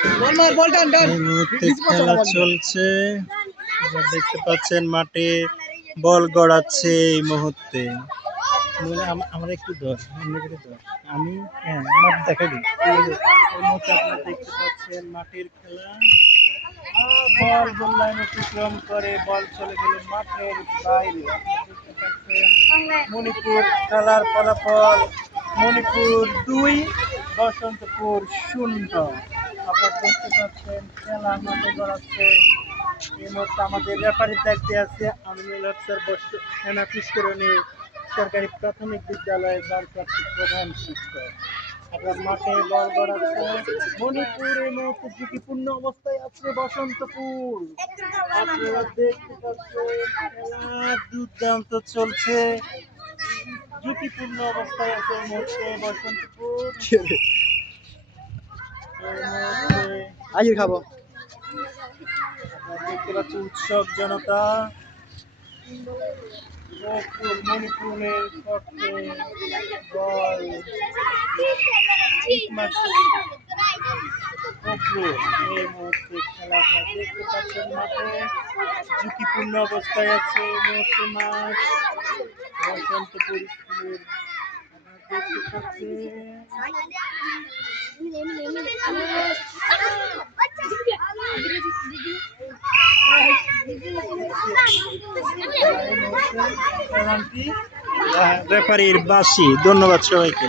এই মুহূর্তে খেলা চলছে, দেখতে পাচ্ছেন মাঠে বল গড়াচ্ছে এই মুহূর্তে। আমরা একটু আমি মাঠ দেখা দিই। এই মুহূর্তে আপনারা দেখতে পাচ্ছেন মাঠের খেলা। বল গোল লাইন অতিক্রম করে বল চলে গেল মাঠের বাইরে। দেখতে পাচ্ছেন মণিপুর খেলার ফলাফল মণিপুর 2 বসন্তপুর 0। আপনারা দেখতে পাচ্ছেন খেলা মাঠে গড়াচ্ছে। এই মুহূর্তে আমাদের রেফারির দায়িত্বে আছে আমিনুল হক স্যার, সেনা পুষ্করণী সরকারি প্রাথমিক বিদ্যালয়ের ভারপ্রাপ্ত প্রধান শিক্ষক। আপনার মাঠে বল গড়াচ্ছে মণিপুর এই মুহূর্তে ঝুঁকিপূর্ণ অবস্থায় আছে বসন্তপুর। আপনারা দেখতে পাচ্ছেন খেলা দুর্দান্ত চলছে, ঝুঁকিপূর্ণ অবস্থায় আছে এই মুহূর্তে বসন্তপুর। আজকে খাবো দেখতে পাচ্ছি উৎসব জনতা মণিপুরের পক্ষে বল এই মুহূর্তে খেলাটা দেখতে পাচ্ছেন মাঠে ঝুঁকিপূর্ণ অবস্থায় আছে এই মুহূর্তে মাঠ বসন্তপুর স্কুলের। দেখতে পাচ্ছেন রেফারির বাঁশি। ধন্যবাদ সবাইকে।